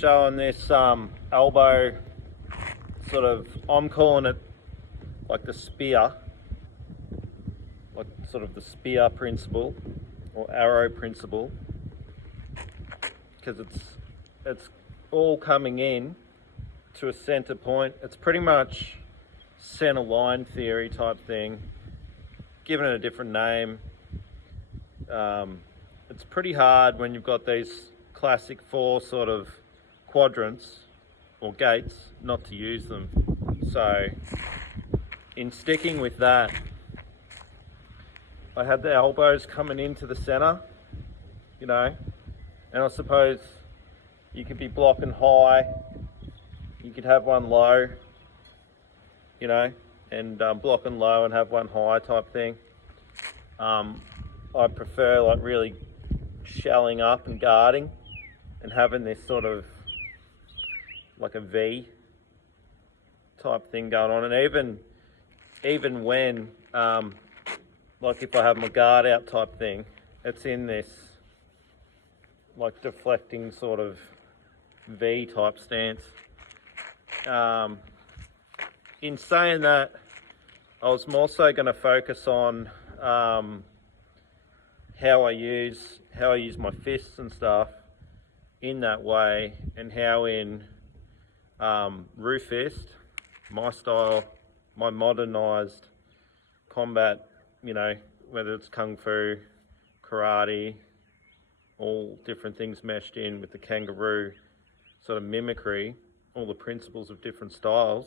Showing this elbow sort of, I'm calling it like the spear, like sort of the spear principle or arrow principle, because it's all coming in to a center point. It's pretty much center line theory type thing, given it a different name. It's pretty hard when you've got these classic four sort of quadrants or gates not to use them. So in sticking with that, I had the elbows coming into the center, you know, and I suppose you could be blocking high, you could have one low, you know, and blocking low and have one high type thing. I prefer like really shelling up and guarding and having this sort of like a V type thing going on. And even when like if I have my guard out type thing, it's in this like deflecting sort of V type stance. In saying that, I was more so going to focus on how I use my fists and stuff in that way, and how in Roo Fist, my style, my modernized combat, you know, whether it's kung fu, karate, all different things meshed in with the kangaroo sort of mimicry, all the principles of different styles,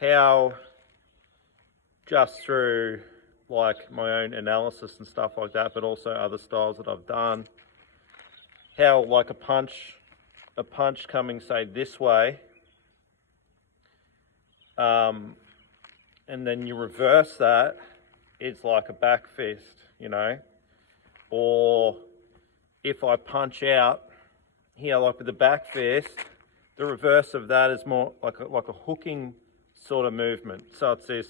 how just through like my own analysis and stuff like that, but also other styles that I've done, how like a punch coming say this way, and then you reverse that, it's like a back fist, you know. Or if I punch out here like with the back fist, the reverse of that is more like a hooking sort of movement. So it's this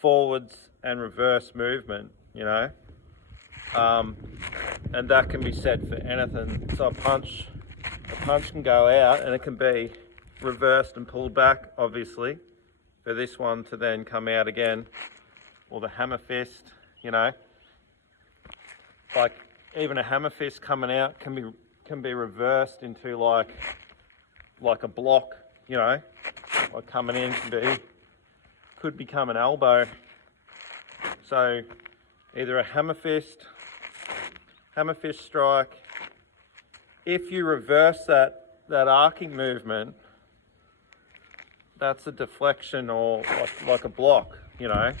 forwards and reverse movement, you know, and that can be said for anything. So a punch can go out and it can be reversed and pulled back, obviously, for this one to then come out again. Or the hammer fist, you know, like even a hammer fist coming out can be reversed into like a block, you know, like coming in could become an elbow. So either a hammer fist strike. If you reverse that arcing movement, that's a deflection or like a block, you know,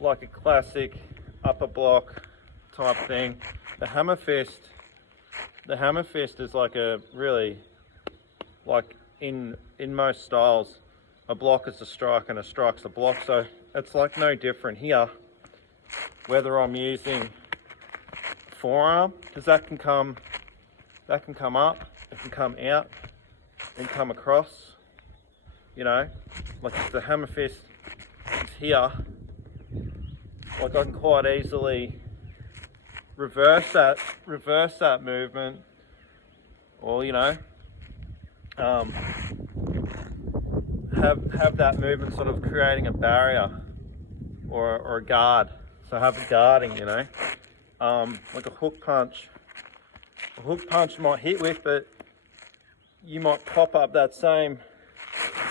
like a classic upper block type thing. The hammer fist is like a really, like in most styles, a block is a strike and a strike's a block. So it's like no different here, whether I'm using forearm, because that can come up, it can come out and come across, you know, like if the hammer fist is here, like I can quite easily reverse that movement, or, you know, have that movement sort of creating a barrier or a guard. So have it guarding, you know, like a hook punch. A hook punch might hit with, but you might pop up that same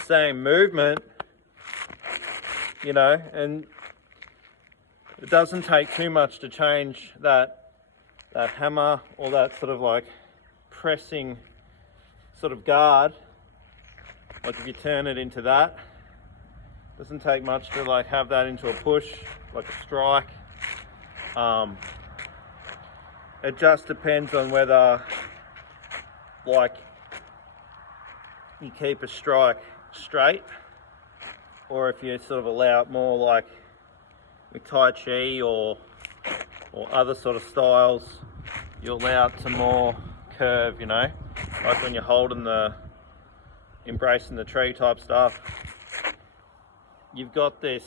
movement, you know, and it doesn't take too much to change that hammer or that sort of like pressing sort of guard. Like if you turn it into that, doesn't take much to like have that into a push, like a strike. It just depends on whether like you keep a strike straight, or if you sort of allow it more like with Tai Chi or other sort of styles, you allow it to more curve, you know, like when you're holding embracing the tree type stuff. You've got this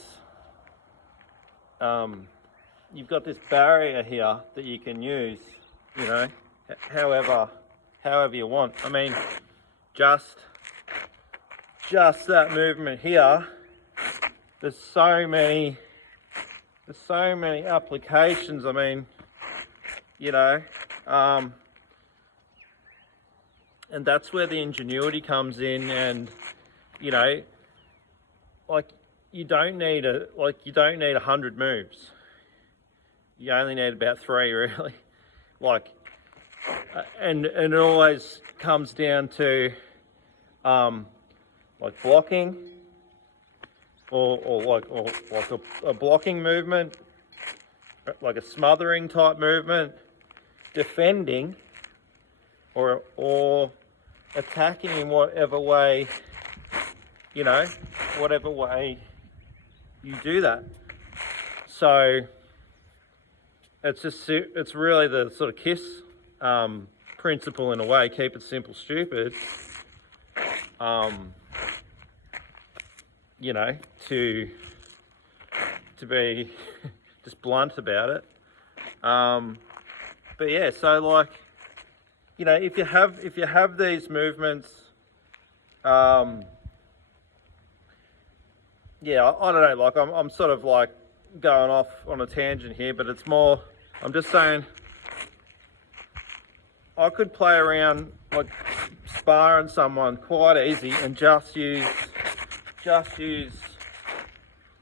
barrier here that you can use, you know, however however you want. I mean, just that movement here, there's so many applications. I mean, you know, and that's where the ingenuity comes in. And you know, like you don't need 100 moves. You only need about 3, really. Like, and it always comes down to like blocking, or like a blocking movement, like a smothering type movement, defending, or attacking in whatever way, you know, whatever way you do that. So it's really the sort of KISS principle in a way. Keep it simple, stupid. You know, to be just blunt about it. But yeah, so like, you know, if you have these movements, yeah, I don't know, like I'm sort of like going off on a tangent here, but it's more, I'm just saying, I could play around, like sparring someone quite easy and just use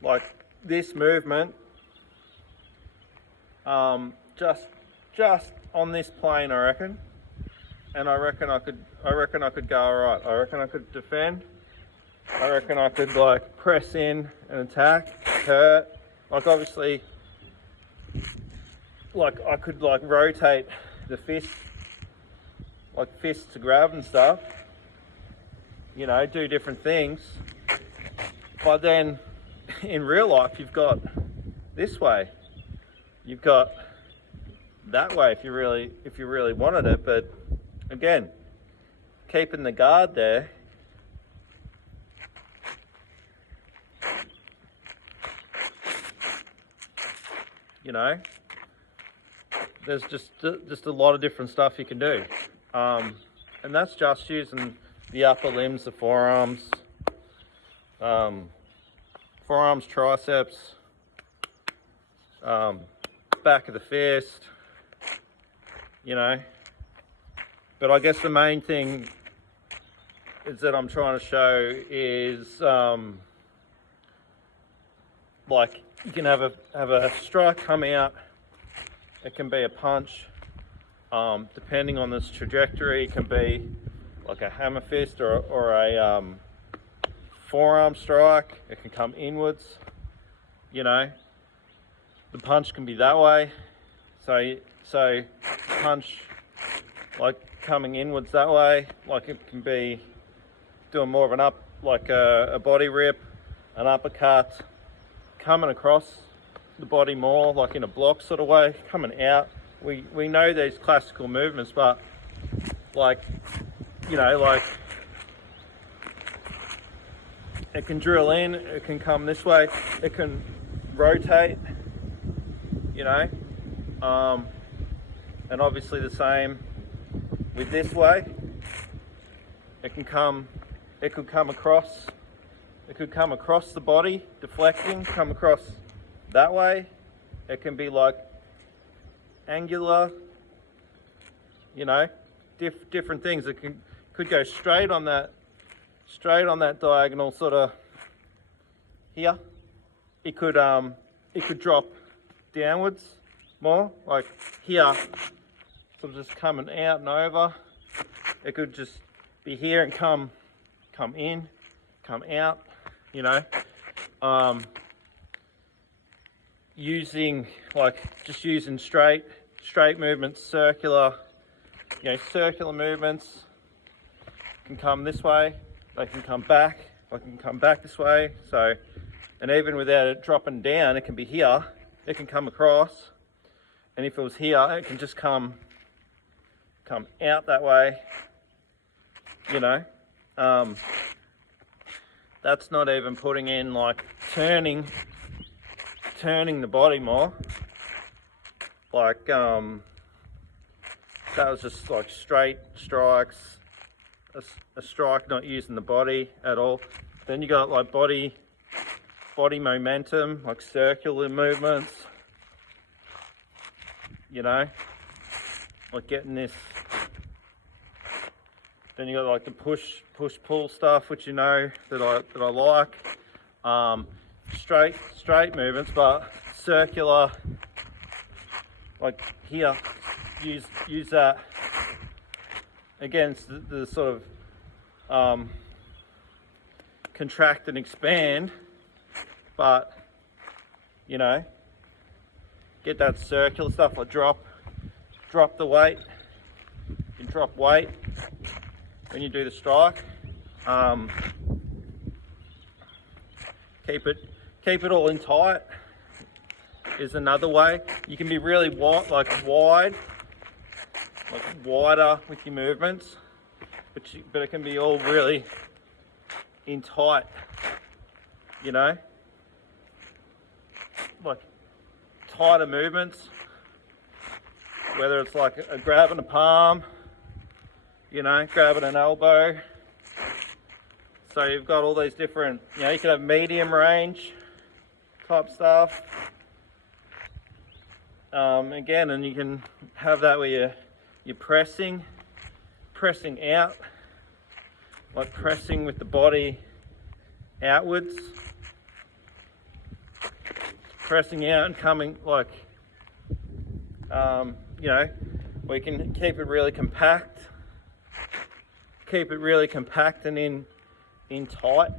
like this movement, just on this plane, I reckon. And I reckon I could go all right. I reckon I could defend. I reckon I could like press in and attack, hurt. Like obviously, like I could like rotate the fist, like fist to grab and stuff. You know, do different things. But then in real life, you've got this way. You've got that way if you really wanted it. But again, keeping the guard there. You know, there's just a lot of different stuff you can do, and that's just using the upper limbs, the forearms, triceps, back of the fist. You know, but I guess the main thing is that I'm trying to show is like you can have a strike come out. It can be a punch, depending on this trajectory. It can be like a hammer fist or a forearm strike. It can come inwards. You know, the punch can be that way. So punch like coming inwards that way. Like it can be doing more of an up, like a body rip, an uppercut, coming across the body more, like in a block sort of way, coming out. We know these classical movements, but like, you know, like it can drill in, it can come this way, it can rotate, you know, and obviously the same with this way. It could come across the body, deflecting, come across that way. It can be like angular, you know, different things. It could go straight on that diagonal sort of here. It could drop downwards more, like here, sort of just coming out and over. It could just be here and come in, come out, you know. Using straight movements, circular movements. Can come this way, they can come back, I can come back this way. So, and even without it dropping down, it can be here, it can come across, and if it was here, it can just come out that way, you know. That's not even putting in like turning the body more, like That was just like straight strikes, a strike not using the body at all. Then you got like body momentum, like circular movements, you know, like getting this. Then you got like the push pull stuff, which you know that I like. Straight movements, but circular, like here. Use that against the sort of contract and expand, but you know, get that circular stuff. Like drop the weight. You can drop weight when you do the strike. Keep it all in tight is another way. You can be really wide, wider with your movements, but it can be all really in tight, you know, like tighter movements, whether it's like a grabbing a palm, you know, grabbing an elbow. So you've got all these different, you know, you can have medium range type stuff. Again, and you can have that where you're pressing out, like pressing with the body outwards, pressing out and coming like, you know, we can keep it really compact and in tight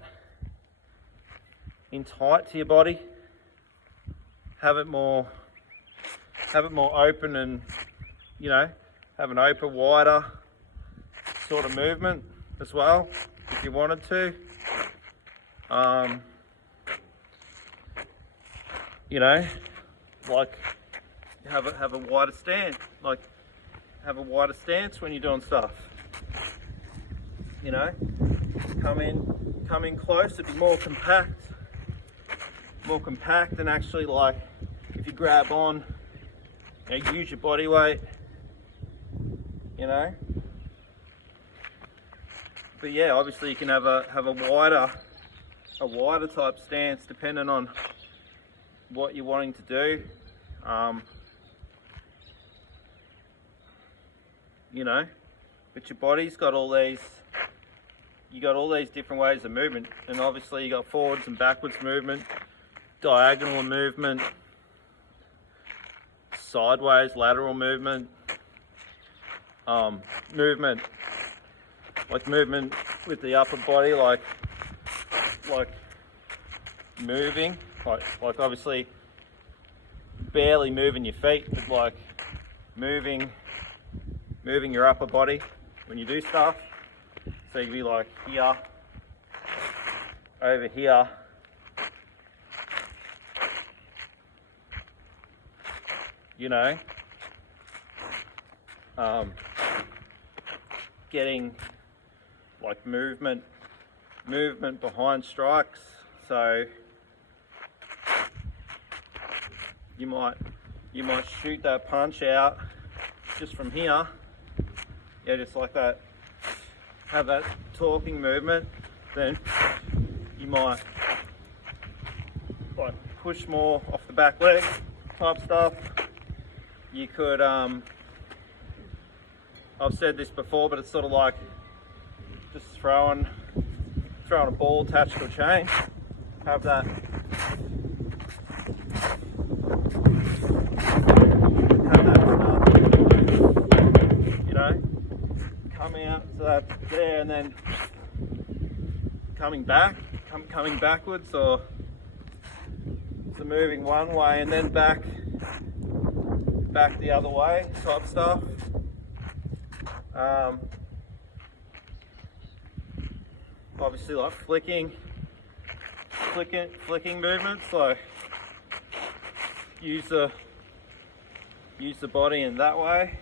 to your body. Have it more open, and you know, have an open, wider sort of movement as well if you wanted to. You know, like have a wider stance, like have a wider stance when you're doing stuff. You know, come in close, it'd be more compact, and actually, like if you grab on, you know, use your body weight, you know. But yeah, obviously you can have a wider type stance depending on what you're wanting to do. You know, but your body's got all these. You got all these different ways of movement, and obviously you got forwards and backwards movement, diagonal movement, sideways, lateral movement, movement with the upper body, like moving, like obviously barely moving your feet, but like moving your upper body when you do stuff. So you can be like here, over here, you know, getting like movement behind strikes. So you might shoot that punch out just from here, yeah, just like that. Have that talking movement, then you might like push more off the back leg type stuff. You could, I've said this before, but it's sort of like just throwing a ball attached to a chain. Have that. You know, come out so that's there, and then coming backwards, or so moving one way and then back the other way type stuff. Obviously, like flicking movements, so use the body in that way.